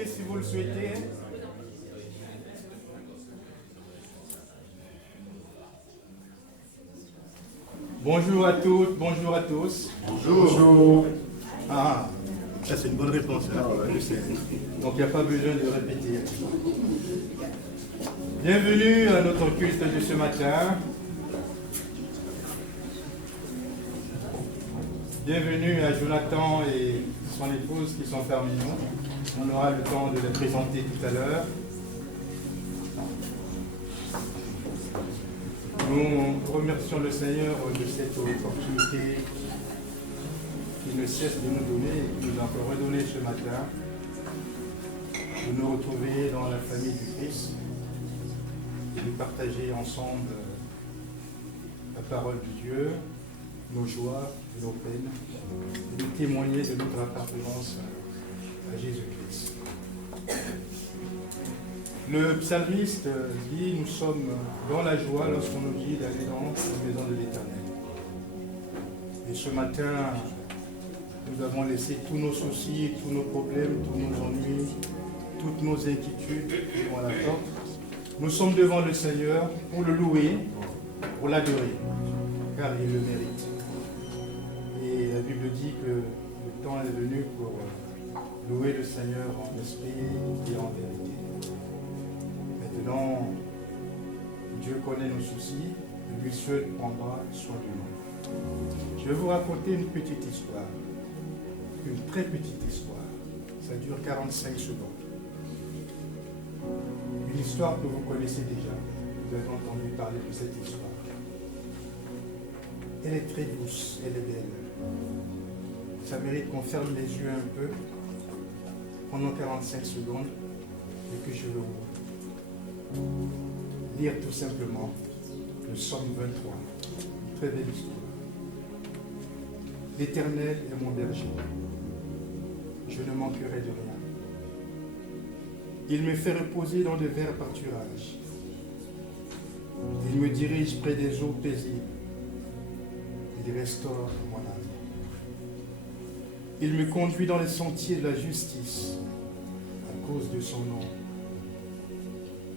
commencer si vous le souhaitez. Bonjour à toutes, bonjour à tous. Bonjour. Bonjour. Ah, ça c'est une bonne réponse. Hein? Je sais. Donc il n'y a pas besoin de répéter. Bienvenue à notre culte de ce matin. Bienvenue à Jonathan et son épouse qui sont parmi nous. On aura le temps de les présenter tout à l'heure. Nous remercions le Seigneur de cette opportunité qui ne cesse de nous donner et qui nous a encore redonné ce matin de nous retrouver dans la famille du Christ et de partager ensemble la parole de Dieu, nos joies et nos peines, et de témoigner de notre appartenance à Jésus-Christ. Le psalmiste dit, nous sommes dans la joie lorsqu'on nous dit d'aller dans la maison de l'Éternel. Et ce matin, nous avons laissé tous nos soucis, tous nos problèmes, tous nos ennuis, toutes nos inquiétudes devant la porte. Nous sommes devant le Seigneur pour le louer, pour l'adorer, car il le mérite. Et la Bible dit que le temps est venu pour louer le Seigneur en esprit et en vérité. Maintenant, Dieu connaît nos soucis, et lui seul prendra soin de nous. Je vais vous raconter une petite histoire, une très petite histoire. Ça dure 45 secondes. Une histoire que vous connaissez déjà. Vous avez entendu parler de cette histoire. Elle est très douce, elle est belle. Ça mérite qu'on ferme les yeux un peu pendant 45 secondes et que je le lire tout simplement le Psaume 23. Une très belle histoire. L'Éternel est mon berger. Je ne manquerai de rien. Il me fait reposer dans de verts pâturages. Il me dirige près des eaux paisibles. Il restaure mon âme. Il me conduit dans les sentiers de la justice à cause de son nom.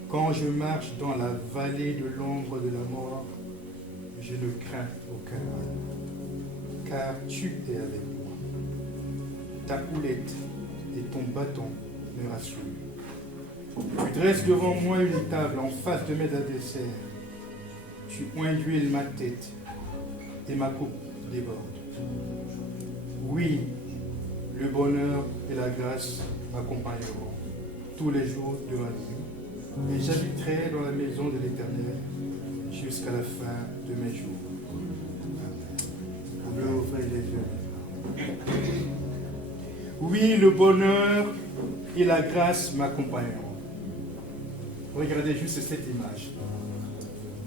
Quand je marche dans la vallée de l'ombre de la mort, je ne crains aucun mal, car tu es avec moi. Ta houlette et ton bâton me rassurent. Tu dresses devant moi une table en face de mes adversaires. Tu induis ma tête et ma coupe déborde. Oui, le bonheur et la grâce m'accompagneront tous les jours de ma vie. Et j'habiterai dans la maison de l'Éternel jusqu'à la fin de mes jours. Amen. Ouvrez les yeux. Oui, le bonheur et la grâce m'accompagneront. Regardez juste cette image.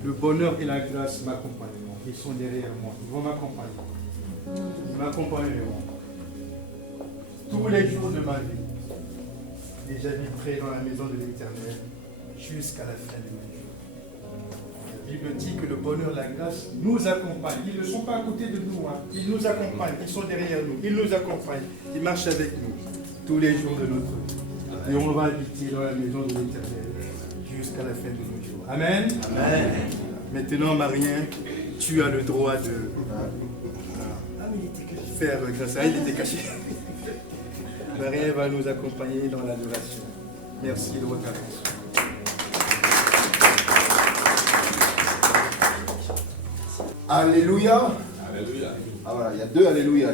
Le bonheur et la grâce m'accompagneront. Ils sont derrière moi. Ils vont m'accompagner. Ils m'accompagneront tous les jours de ma vie. Et j'habiterai dans la maison de l'Éternel jusqu'à la fin de mes jours. La Bible dit que le bonheur et la grâce nous accompagnent. Ils ne sont pas à côté de nous. Hein. Ils nous accompagnent. Ils sont derrière nous. Ils nous accompagnent. Ils marchent avec nous tous les jours de notre vie. Et on va habiter dans la maison de l'Éternel jusqu'à la fin de nos jours. Amen. Amen. Maintenant, Marien, tu as le droit de faire grâce à elle. Il était caché. Marien va nous accompagner dans l'adoration. Merci de votre attention. Alléluia. Alléluia. Ah voilà, il y a deux Alléluia.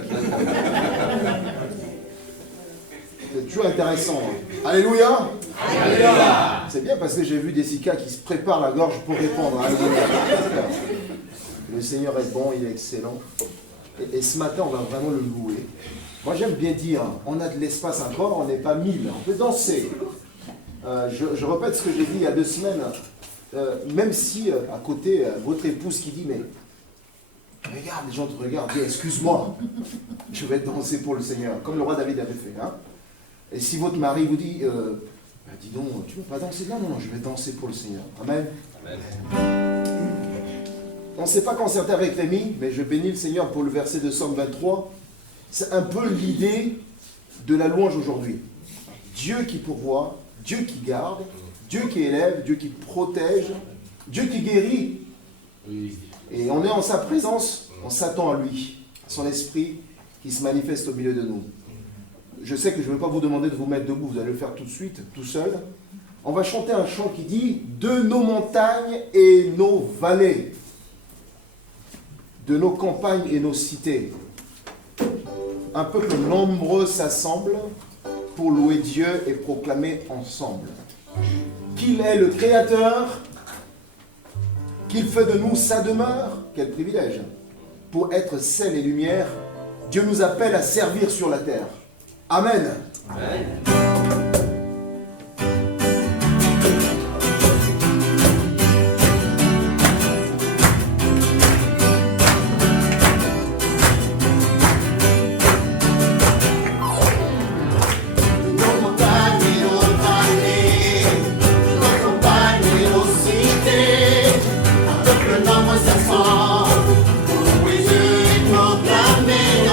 C'est toujours intéressant. Hein. Alléluia. Alléluia. C'est bien parce que j'ai vu Jessica qui se prépare la gorge pour répondre. Alléluia. Le Seigneur est bon, il est excellent. Et ce matin, on va vraiment le louer. Moi, j'aime bien dire, on a de l'espace encore, on n'est pas 1000. On peut danser. Je répète ce que j'ai dit il y a 2 semaines. Même si, à côté, votre épouse qui dit, mais regarde, les gens te regardent, dis, excuse-moi, je vais danser pour le Seigneur, comme le roi David avait fait. Hein. Et si votre mari vous dit, bah, dis donc, tu ne veux pas danser? Non, non, je vais danser pour le Seigneur. Amen. Amen. On ne s'est pas concerté avec Rémi, mais je bénis le Seigneur pour le verset de Psaume 23. C'est un peu l'idée de la louange aujourd'hui. Dieu qui pourvoit, Dieu qui garde, Dieu qui élève, Dieu qui protège, Dieu qui guérit. Et on est en sa présence, on s'attend à lui, à son esprit qui se manifeste au milieu de nous. Je sais que je ne vais pas vous demander de vous mettre debout, vous allez le faire tout de suite, tout seul. On va chanter un chant qui dit « De nos montagnes et nos vallées, de nos campagnes et nos cités, un peuple nombreux s'assemble pour louer Dieu et proclamer ensemble qu'il est le Créateur, qu'il fait de nous sa demeure, quel privilège, pour être sel et lumière, Dieu nous appelle à servir sur la terre. Amen. Amen.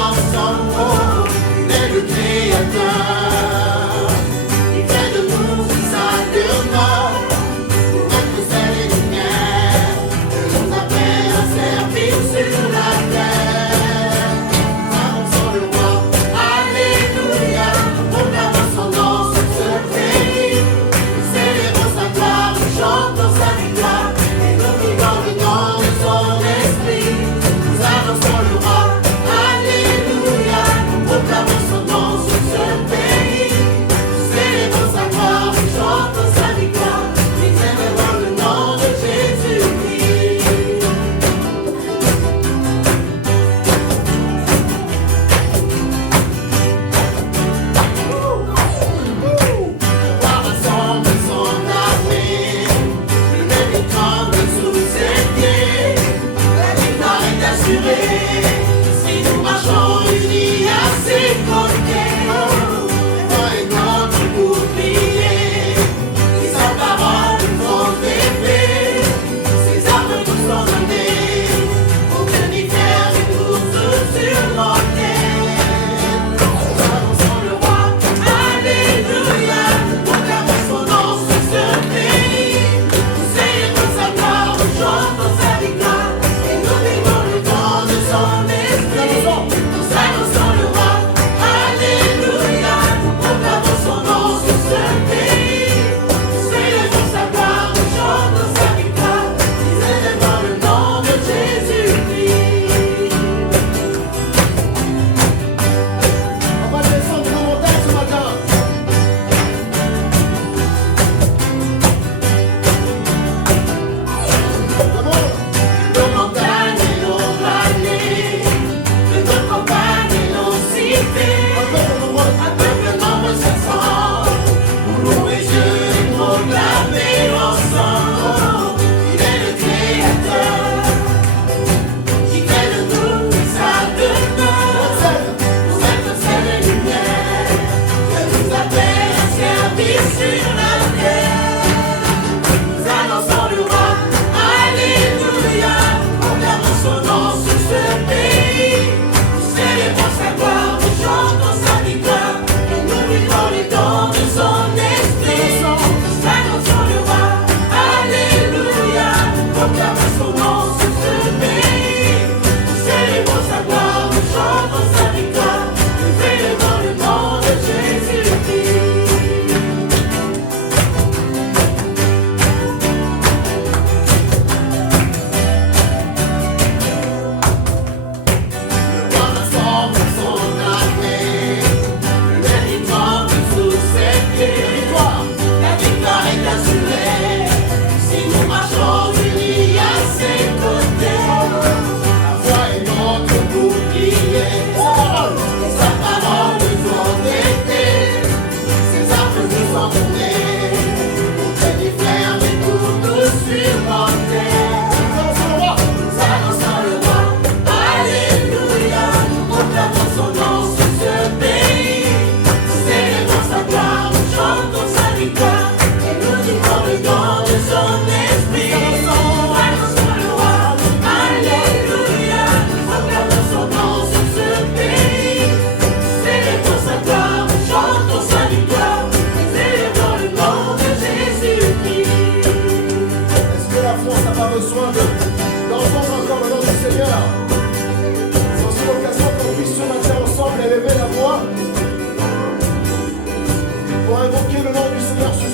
Ensemble, est le Créateur.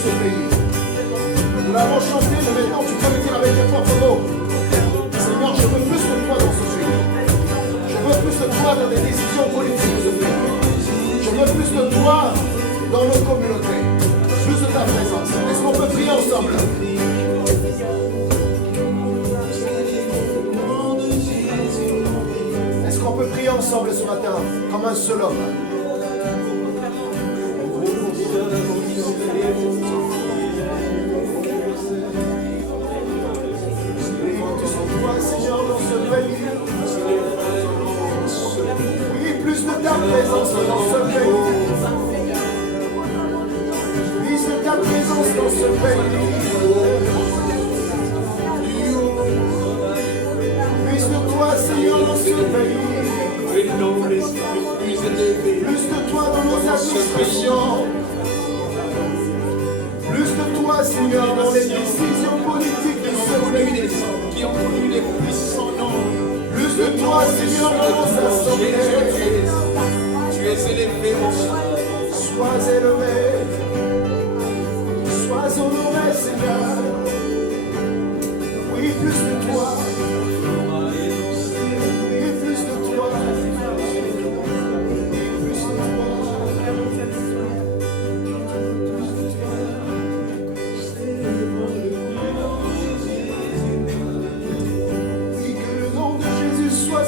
ce pays. Nous l'avons chanté, mais maintenant tu peux le dire avec tes propres mots. Seigneur, je veux plus de toi dans ce pays. Je veux plus de toi dans les décisions politiques de ce pays. Je veux plus de toi dans nos communautés. Plus de ta présence. Est-ce qu'on peut prier ensemble? Est-ce qu'on peut prier ensemble ce matin comme un seul homme? Seigneur, dans ce pays. Oui, plus de ta présence dans ce pays. Plus de ta présence dans ce pays. Plus de toi, Seigneur, dans ce pays. Plus de toi dans nos administrations. Plus de toi, Seigneur, dans les décisions politiques de ce pays. Qui ont connu les puissants noms. Plus de toi, Seigneur, dans nos assemblées. Tu es élevé, mon Dieu. Sois élevé. Sois honoré, Seigneur. Oui, plus de toi. Oui, plus de toi. Plus de toi.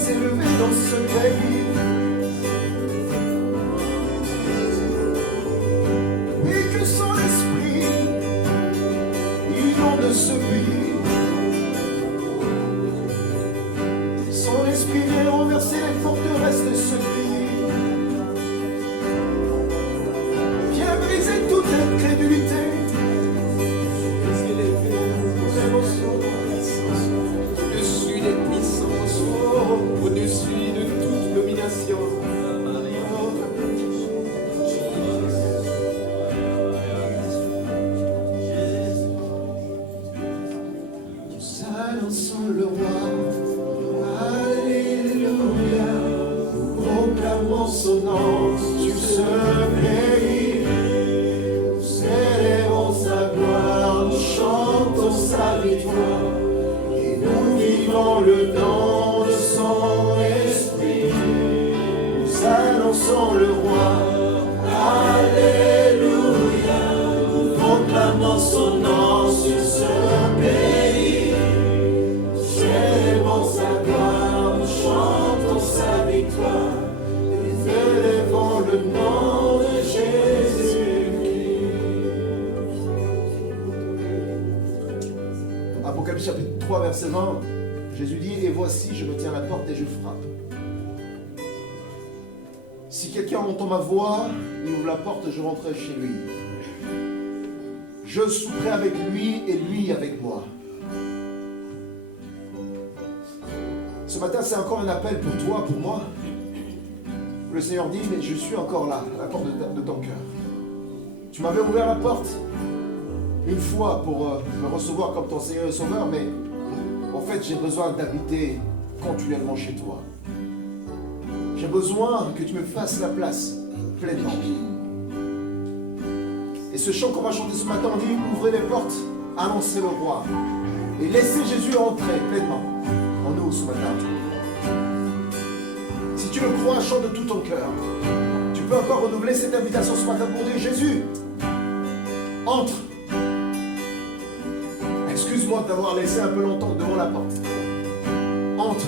Élevé dans ce pays. Et que son esprit inonde ce pays. Son esprit vient renverser les forteresses de ce pays. Viens briser toute incrédulité. Au-dessus des puissances, au-dessus de toute domination. Nous annonçons le roi. Alléluia. Nous proclamons son nom sur ce pays. Nous célébrons sa gloire, nous chantons sa victoire. Et nous vivons le don de son esprit. Nous annonçons le roi. Alléluia. Nous proclamons son nom sur ce pays. Nous célébrons sa gloire, nous chantons sa victoire. Nous élevons le nom de Jésus-Christ. Apocalypse chapitre 3, verset 20. Jésus dit, et voici, je me tiens à la porte et je frappe. Si quelqu'un entend ma voix, il ouvre la porte, je rentrerai chez lui. Je souperai avec lui et lui avec moi. Ce matin, c'est encore un appel pour toi, pour moi. Le Seigneur dit, mais je suis encore là, à la porte de ton cœur. Tu m'avais ouvert la porte une fois pour me recevoir comme ton Seigneur et Sauveur, mais en fait, j'ai besoin d'habiter continuellement chez toi. J'ai besoin que tu me fasses la place pleinement. Et ce chant qu'on va chanter ce matin, on dit, ouvrez les portes, annoncez le roi. Et laissez Jésus entrer pleinement en nous ce matin. Si tu le crois, chante de tout ton cœur. Tu peux encore renouveler cette invitation ce matin pour dire, Jésus, entre. Excuse-moi de t'avoir laissé un peu longtemps devant la porte. Entre.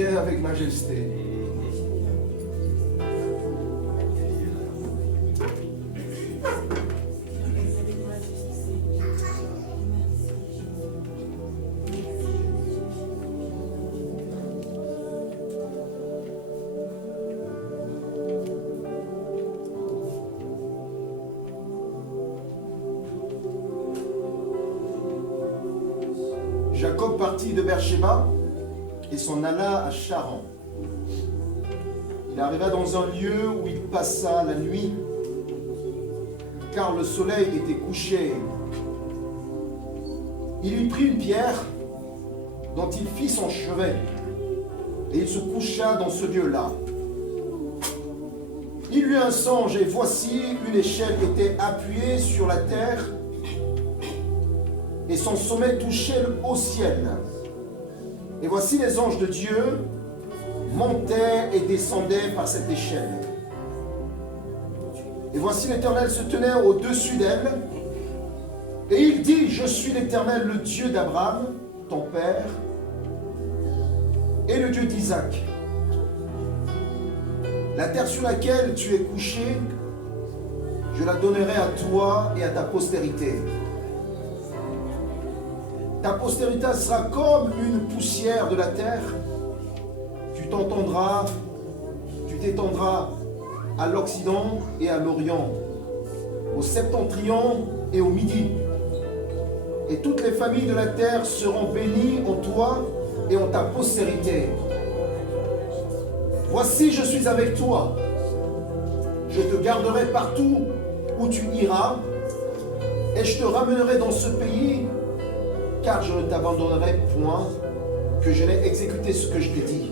Viens avec majesté. Jacob partit de Beersheba et s'en alla à Charan. Il arriva dans un lieu où il passa la nuit, car le soleil était couché. Il y prit une pierre dont il fit son chevet, et il se coucha dans ce lieu-là. Il eut un songe, et voici, une échelle était appuyée sur la terre, et son sommet touchait le haut ciel. Et voici les anges de Dieu montaient et descendaient par cette échelle. Et voici l'Éternel se tenait au-dessus d'elle, et il dit, je suis l'Éternel, le Dieu d'Abraham, ton père, et le Dieu d'Isaac. La terre sur laquelle tu es couché, je la donnerai à toi et à ta postérité. Ta postérité sera comme une poussière de la terre. Tu t'étendras à l'Occident et à l'Orient, au septentrion et au midi. Et toutes les familles de la terre seront bénies en toi et en ta postérité. Voici, je suis avec toi. Je te garderai partout où tu iras et je te ramènerai dans ce pays, car je ne t'abandonnerai point, que je n'ai exécuté ce que je t'ai dit.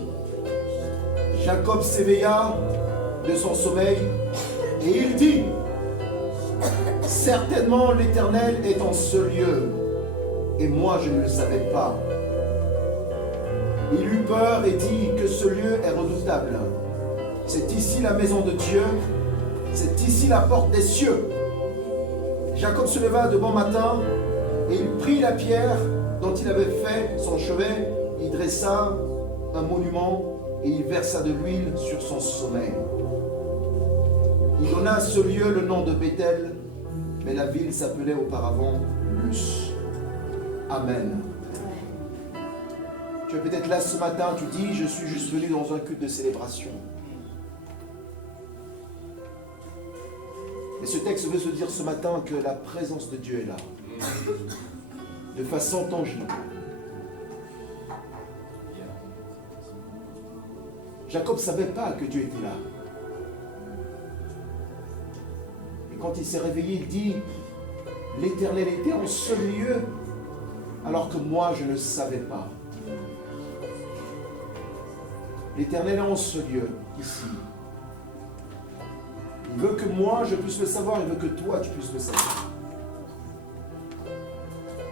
Jacob s'éveilla de son sommeil, et il dit, certainement l'Éternel est en ce lieu, et moi je ne le savais pas. Il eut peur et dit que ce lieu est redoutable. C'est ici la maison de Dieu, c'est ici la porte des cieux. Jacob se leva de bon matin, et il prit la pierre dont il avait fait son chevet, il dressa un monument, et il versa de l'huile sur son sommeil. Il donna à ce lieu le nom de Bethel, mais la ville s'appelait auparavant Luz. Amen. Tu es peut-être là ce matin, tu dis, je suis juste venu dans un culte de célébration. Et ce texte veut se dire ce matin que la présence de Dieu est là, de façon tangible. Jacob ne savait pas que Dieu était là. Et quand il s'est réveillé, il dit, l'Éternel était en ce lieu, alors que moi, je ne savais pas. L'Éternel est en ce lieu, ici. Il veut que moi, je puisse le savoir, il veut que toi, tu puisses le savoir.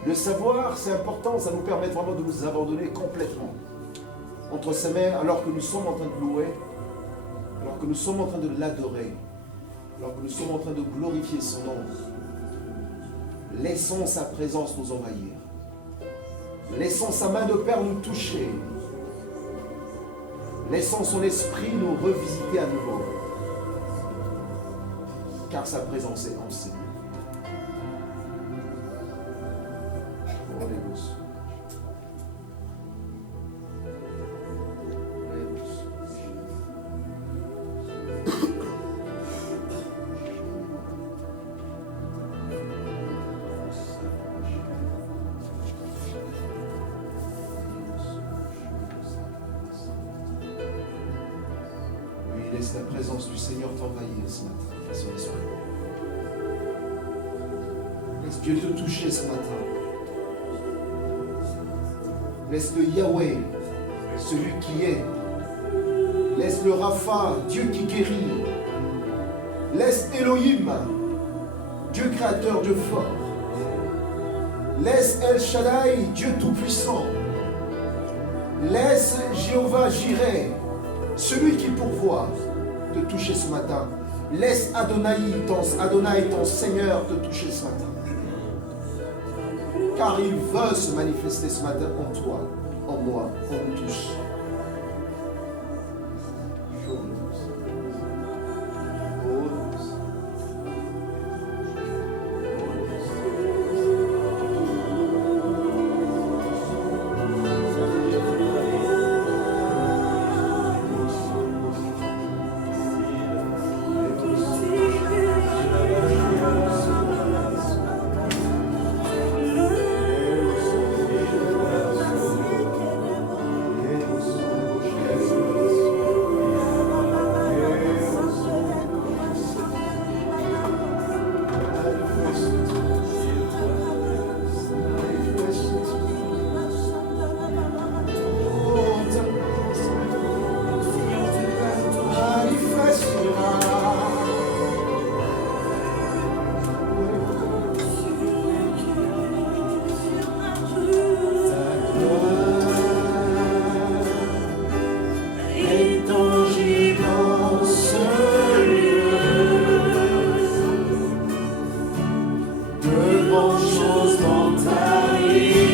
Le savoir, c'est important, ça nous permet vraiment de nous abandonner complètement entre ses mains, alors que nous sommes en train de louer, alors que nous sommes en train de l'adorer, alors que nous sommes en train de glorifier son nom. Laissons sa présence nous envahir. Laissons sa main de Père nous toucher. Laissons son esprit nous revisiter à nouveau. Car sa présence est en ces lieux. Laisse la présence du Seigneur t'envahir ce matin, son esprit. Laisse Dieu te toucher ce matin. Laisse le Yahweh, celui qui est. Laisse le Rapha, Dieu qui guérit. Laisse Elohim, Dieu créateur, Dieu fort. Laisse El Shaddai, Dieu tout-puissant. Laisse Jéhovah Jireh, celui qui pourvoit, te toucher ce matin. Laisse Adonai, ton Seigneur, te toucher ce matin. Car il veut se manifester ce matin en toi, en moi, en nous tous. Chose vont arriver.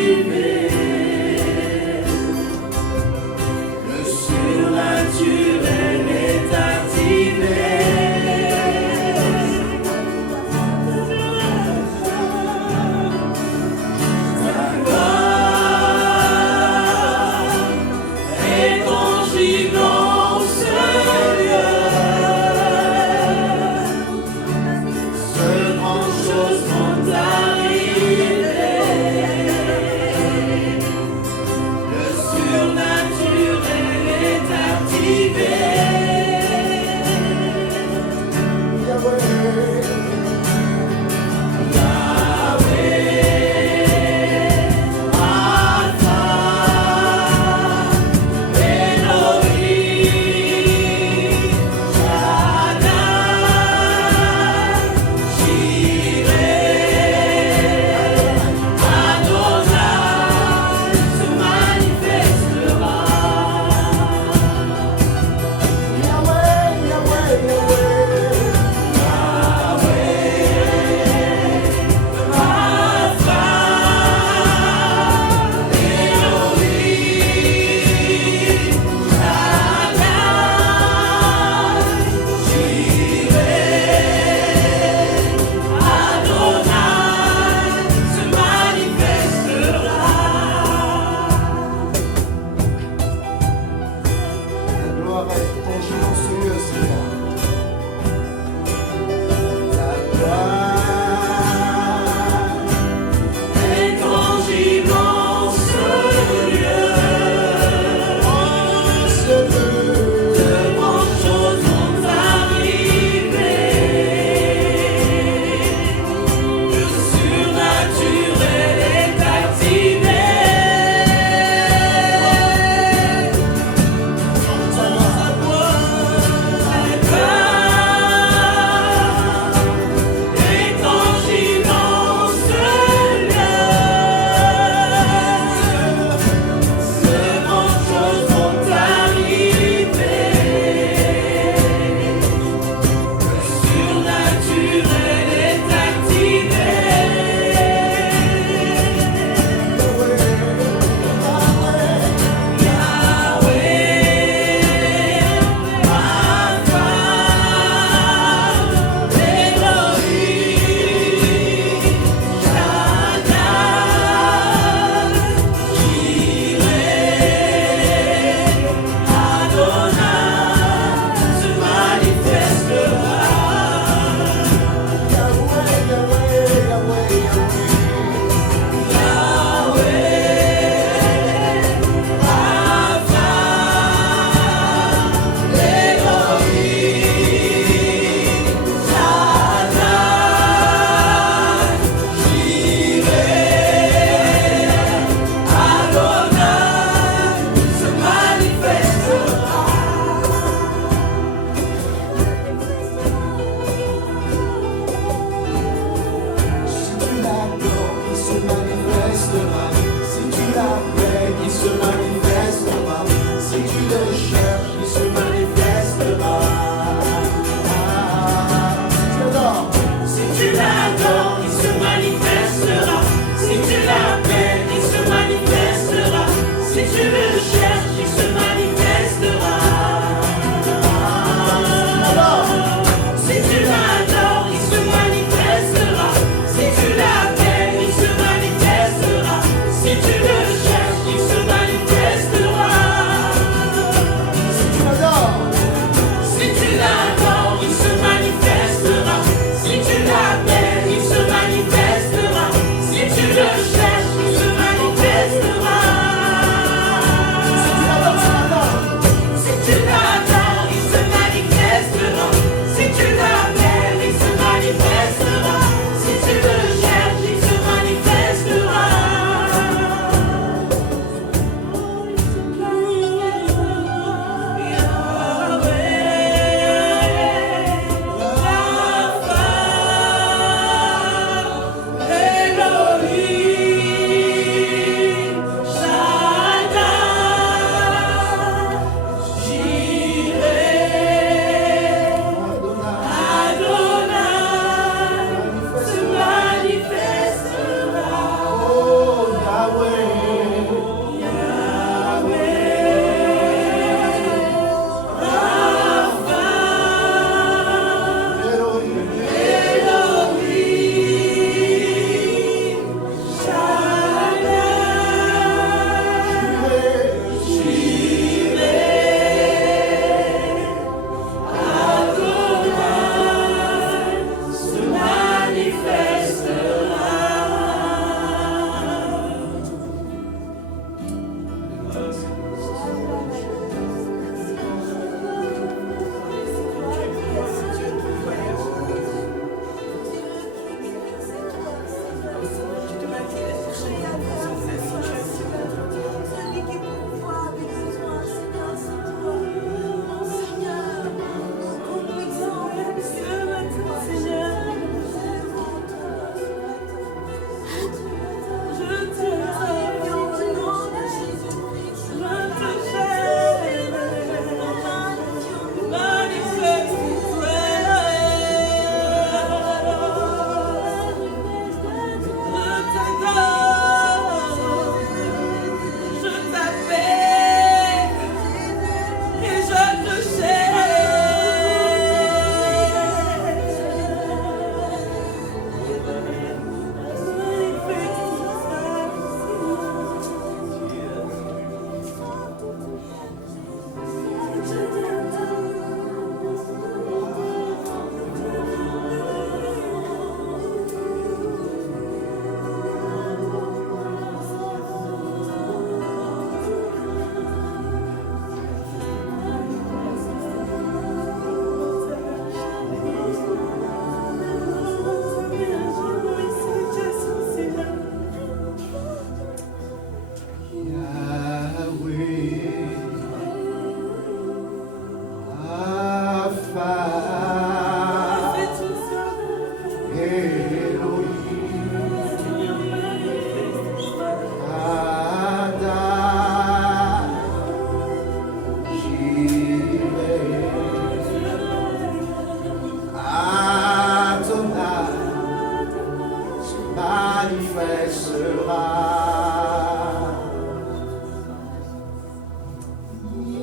manifestera.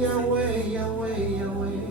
Yahweh, Yahweh, Yahweh,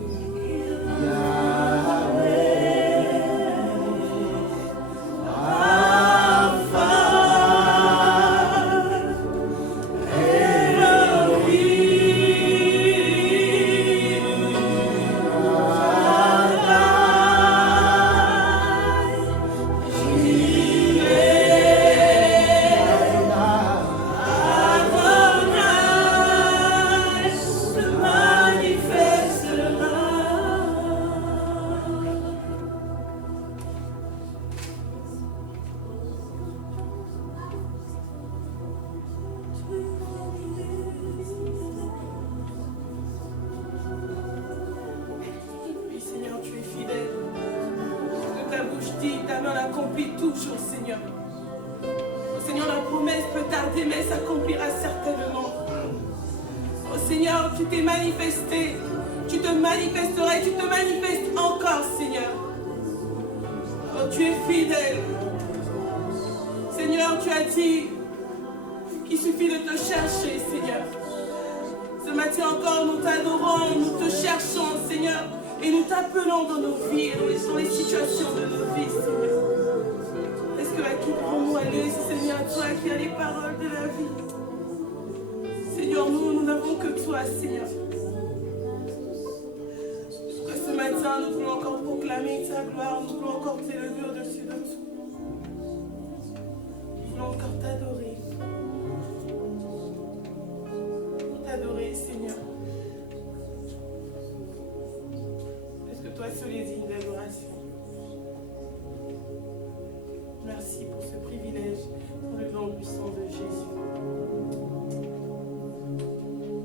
Merci pour ce privilège, pour le nom puissant de Jésus.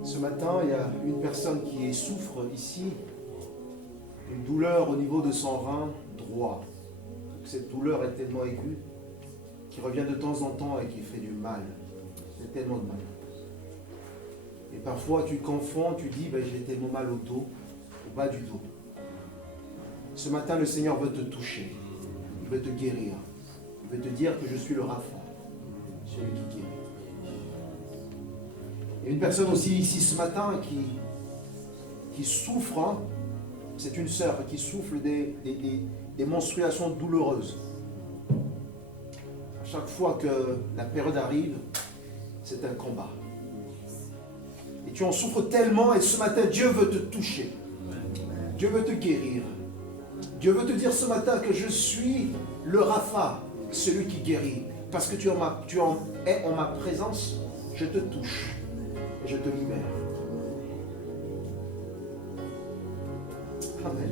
Ce matin, il y a une personne qui souffre ici, une douleur au niveau de son rein droit. Cette douleur est tellement aiguë, qui revient de temps en temps et qui fait du mal. C'est tellement de mal. Et parfois, tu confonds, tu dis, ben, j'ai tellement mal au dos, au bas du dos. Ce matin, le Seigneur veut te toucher. Il veut te guérir. Il veut te dire que je suis le Rapha, celui qui guérit. Il y a une personne aussi ici ce matin qui souffre, hein. C'est une sœur qui souffre des menstruations douloureuses. À chaque fois que la période arrive, c'est un combat. Et tu en souffres tellement et ce matin, Dieu veut te toucher. Dieu veut te guérir. Dieu veut te dire ce matin que je suis le Rapha, celui qui guérit. Parce que tu es en ma présence, je te touche et je te libère. Amen.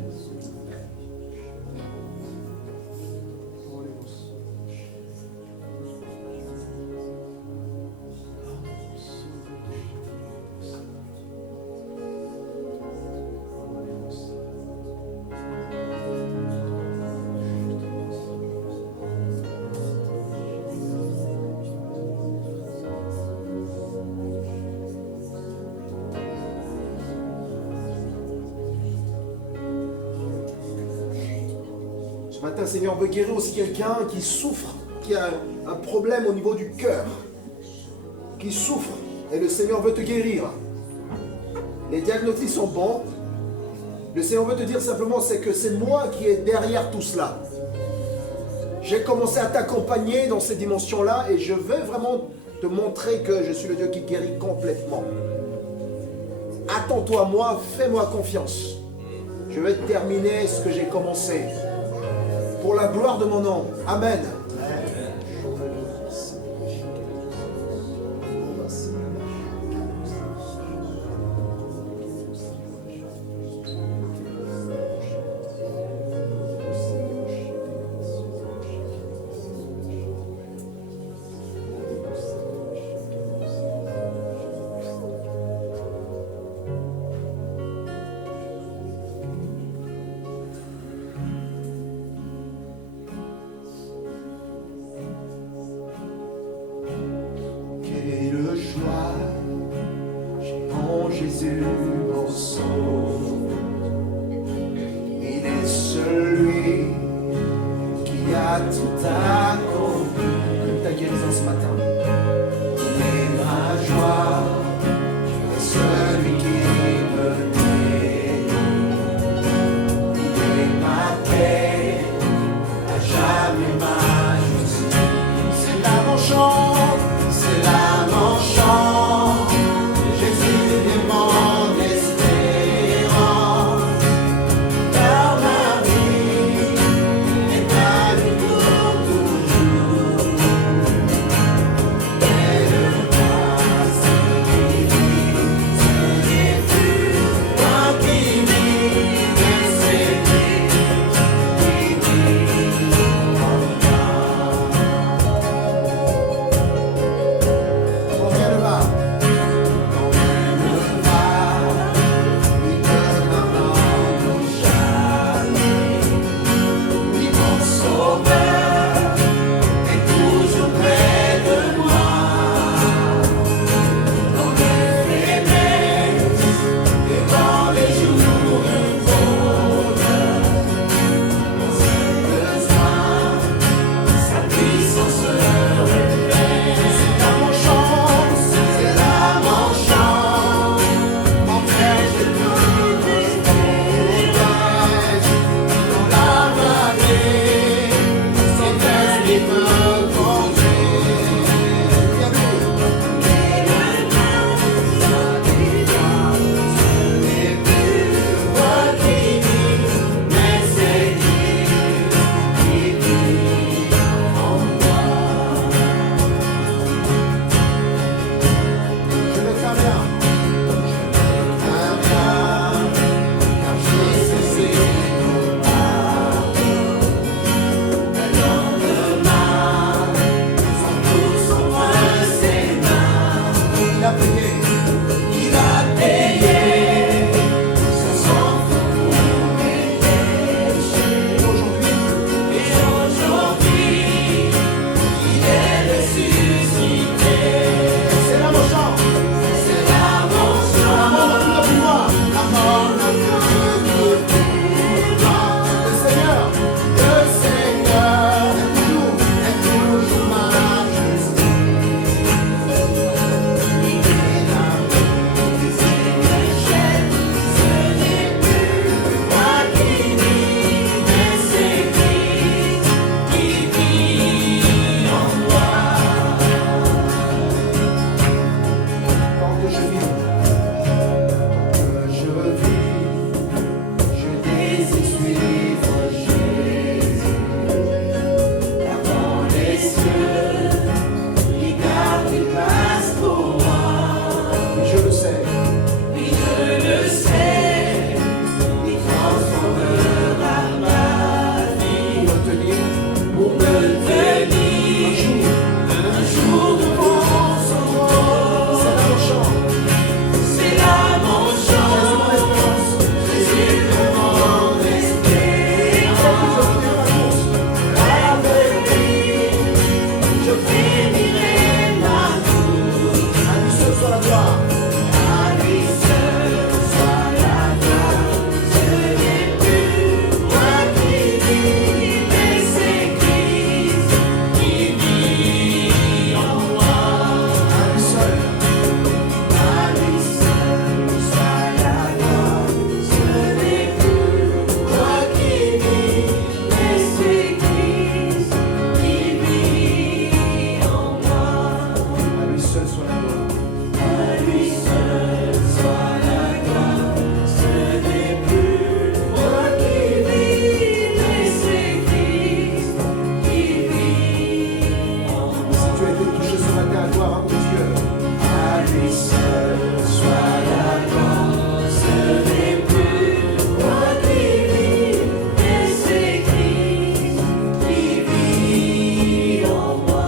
Ce matin, Seigneur veut guérir aussi quelqu'un qui souffre, qui a un problème au niveau du cœur, qui souffre, et le Seigneur veut te guérir. Les diagnostics sont bons. Le Seigneur veut te dire simplement, c'est que c'est moi qui est derrière tout cela. J'ai commencé à t'accompagner dans ces dimensions-là et je veux vraiment te montrer que je suis le Dieu qui guérit complètement. Attends-toi à moi, fais-moi confiance. Je vais terminer ce que j'ai commencé. Pour la gloire de mon nom. Amen. Jésus mon sauveur, il est celui qui a tout accompli. chante, c'est là mon chant. Jésus est mon espérance, car ma vie est à lui pour toujours. Et le passé, ce n'est plus moi qui vis, mais c'est lui qui vit en moi. Combien de va? Combien de va? Il donne un monde au chalet. Oui, mon sauveur est toujours près de moi. Dans les faiblesses et dans les jours de bonheur, dans ses besoins, sa puissance se révèle. C'est là mon chant, c'est là mon chant. Mon frère, je te protège. Dans la vallée, c'est elle qui me conduit. Bien vu. Et le mal, ça dépend. Ce n'est plus moi qui vis, mais c'est Christ qui vit en moi. Je vais faire bien. Car j'ai cessé de parler. Le lendemain, sont tous entre ses mains. Il a payé, ce sang pour mes péchés. Et aujourd'hui, il est ressuscité. C'est là mon chant. C'est là mon chant. La mort n'a plus de pouvoir. Le Seigneur est toujours ma justice. Il est l'amour des échelles. Ce n'est plus moi qui vis, mais c'est Christ qui vit en moi. Tant que je vis, je désire suivre Jésus. Avant les cieux, il garde une place pour moi. Oui, je le sais. Oui, je le sais. Il transformera ma vie. Pour me tenir. Un jour devant son trône. C'est là mon chant. C'est là mon chant. Jésus est mon espérance. Avec lui, je finirai ma course. À lui seul soit la gloire. À lui seul soit la gloire. Ce n'est plus moi qui vis, mais c'est Christ qui vit en moi. À lui seul soit la gloire. Ce n'est plus moi qui vis, mais c'est Christ qui vit en moi. À lui seul soit la gloire. À lui seul soit la gloire. Ce n'est plus moi qui vis, mais c'est Christ qui vit en moi. Si tu as été touché ce matin, à gloire à mon Dieu. À lui seul soit la gloire. Ce n'est plus moi qui vis, mais c'est Christ qui vit en moi.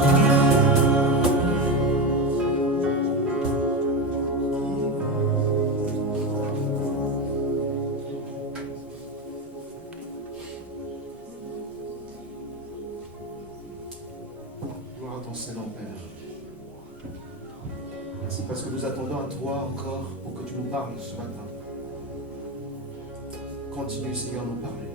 Gloire à ton Saint-Nom, Père. Merci parce que nous attendons à toi encore pour que tu nous parles ce matin. Continue, Seigneur, à nous parler.